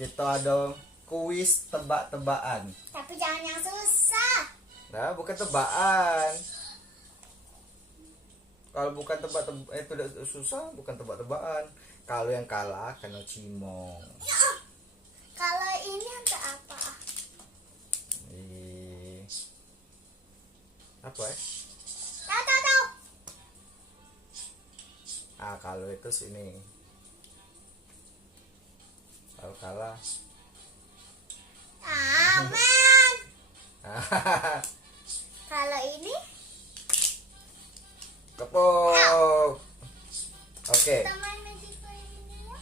Kita ada kuis tebak-tebakan. Tapi jangan yang susah. Nah, bukan tebakan. Kalau bukan tebak-tebakan itu tidak susah, bukan tebak-tebakan. Kalau yang kalah kena cimong. Kalau ini untuk apa? Apa ya? Tahu. Kalau itu sini. Kalau kalah. Aman. Kalau ini Tepuk. Oke. kita main magic ini ya.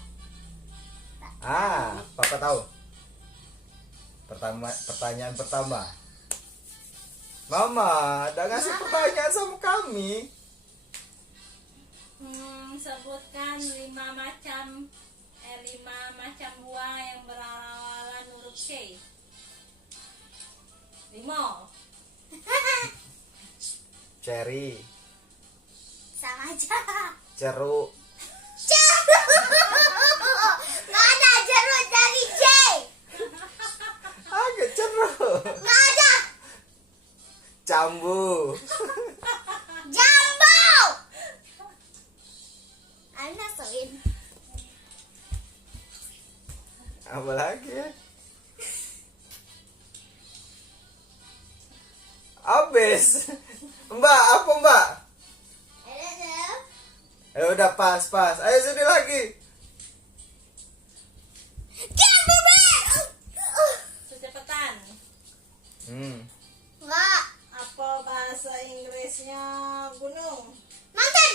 Papa tahu. Pertanyaan pertama. Mama, ada ngasih pertanyaan sama kami. Sebutkan 5 macam buah yang berawalan huruf C. 5. Cherry, Sama aja. jeruk, Nggak ada jeruk dari J. agak jeruk, Nggak ada. jambu, Jambu. Ana soin. apa lagi ya? Abis. Mbak, apa mbak? Udah pas. Ayo sedih lagi. Secepatan. Nggak. Apa bahasa Inggrisnya gunung? Mountain.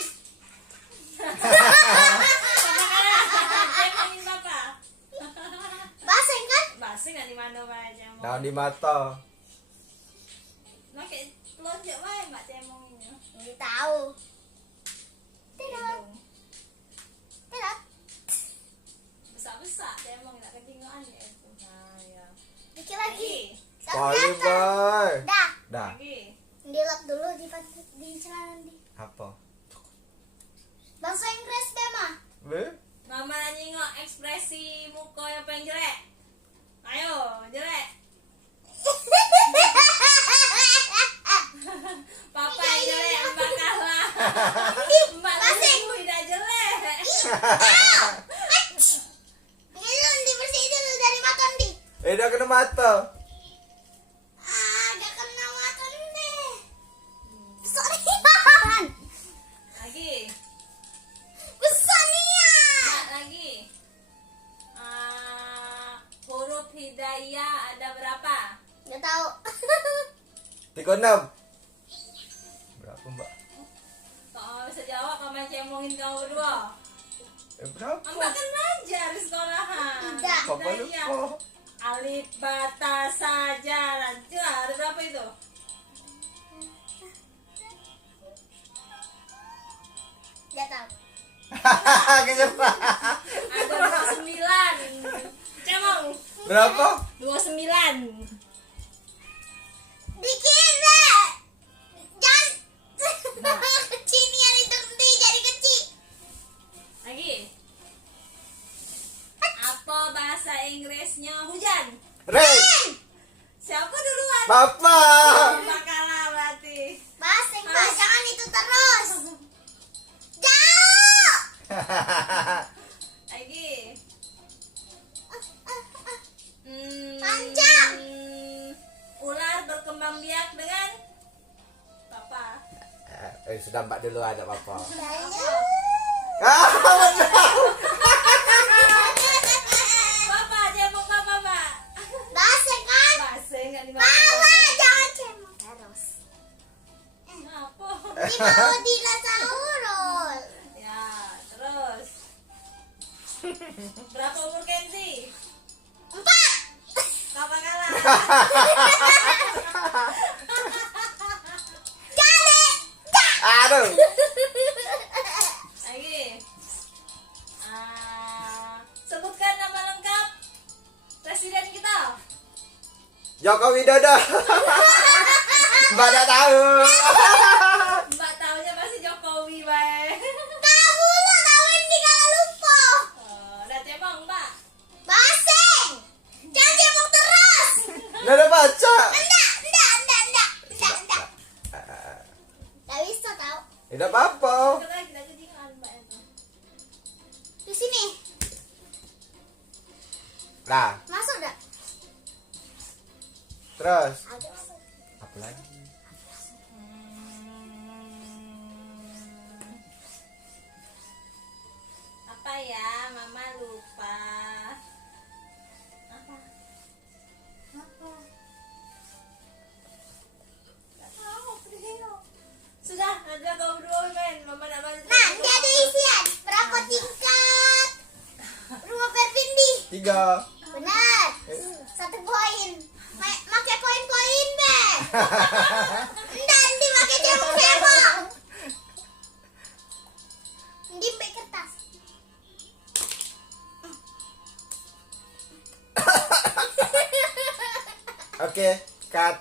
Cemongin Papa. Basing kan? Basing nggak di mana Pak cemong? Daun di mata. Pakai telunjuk wae Mbak cemonginnya. Nggak tahu. Tidak. Hidung. Tidak. Besar cemong nggak ketinggalan ya itu. Nah, ya. Dikit lagi. Kali bye. Dah. Dah. Lagi. Dilap dulu di celana di. Apa? Bahasa Inggris deh mah. Be? Mama nyingok ekspresi muka yang pengen jelek. Ayo, jelek. Papa yang jelek, Mbak kalah. Mbak Basing. tidak jelek. Ini dibersihin dulu dari makan di. Udah kena mata. Gak kena makan deh. Sorry. Lagi. Kesanian. Lagi. Huruf hidayah ada berapa? Gak tahu. 36. Berapa mbak? Kalau bisa jawab, kamu cemongin kamu berdua. Berapa? Mbak kan belajar di sekolahan. Tidak. Papa Iya. lupa. Alif bata saja. Lanjut, ada berapa itu? Gak tahu. Kenyerah. Ada 29. Cemong. Berapa? 29. Dikit deh. Jangan. Nah. Kecinian itu nanti jadi kecil. Lagi. Apa bahasa Inggrisnya hujan? Rain. Siapa duluan? Papa. Mbak kalah berarti. Basing mah jangan itu terus. Jauh. Lagi. Panjang. Ular berkembang biak dengan Papa. Sudah mbak dulu ada papa. Saya. Papa, cemong Papa, Pak. Basing kan? Basing nggak di Mama jangan cemong terus. Apa? Ini mau dinosaurus. Ya, terus. Berapa umur Kenzi? 4. Papa kalah. Jadi. Aduh. Lagi. Sebutkan nama lengkap presiden kita. Joko Widodo. Mbak tak tahu. Mbak taunya pasti Jokowi, bae. Tahu lo tahu ini kalau lupa. Udah cemong, Mbak. Basing. Tidak apa-apa. Lagi jangan Mbak Eva. Di sini. Nah, Masuk dah. terus Ada masuk. apa lagi? Apa ya? Mama lupa. Apa? Apa? Gak tahu, Priyo. Sudah, ada kau berdua men. Mama nak lanjut. Nah, ini ada isian. Berapa tingkat rumah Pervindi? 3. Benar. 1 poin. Pakai koin-koin, Be. Enggak, nanti pakai cebok-cebok. Ini Be kertas. Oke, cut.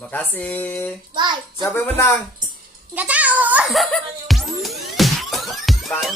Makasih. Bye. Siapa yang menang? Enggak tahu. Bang.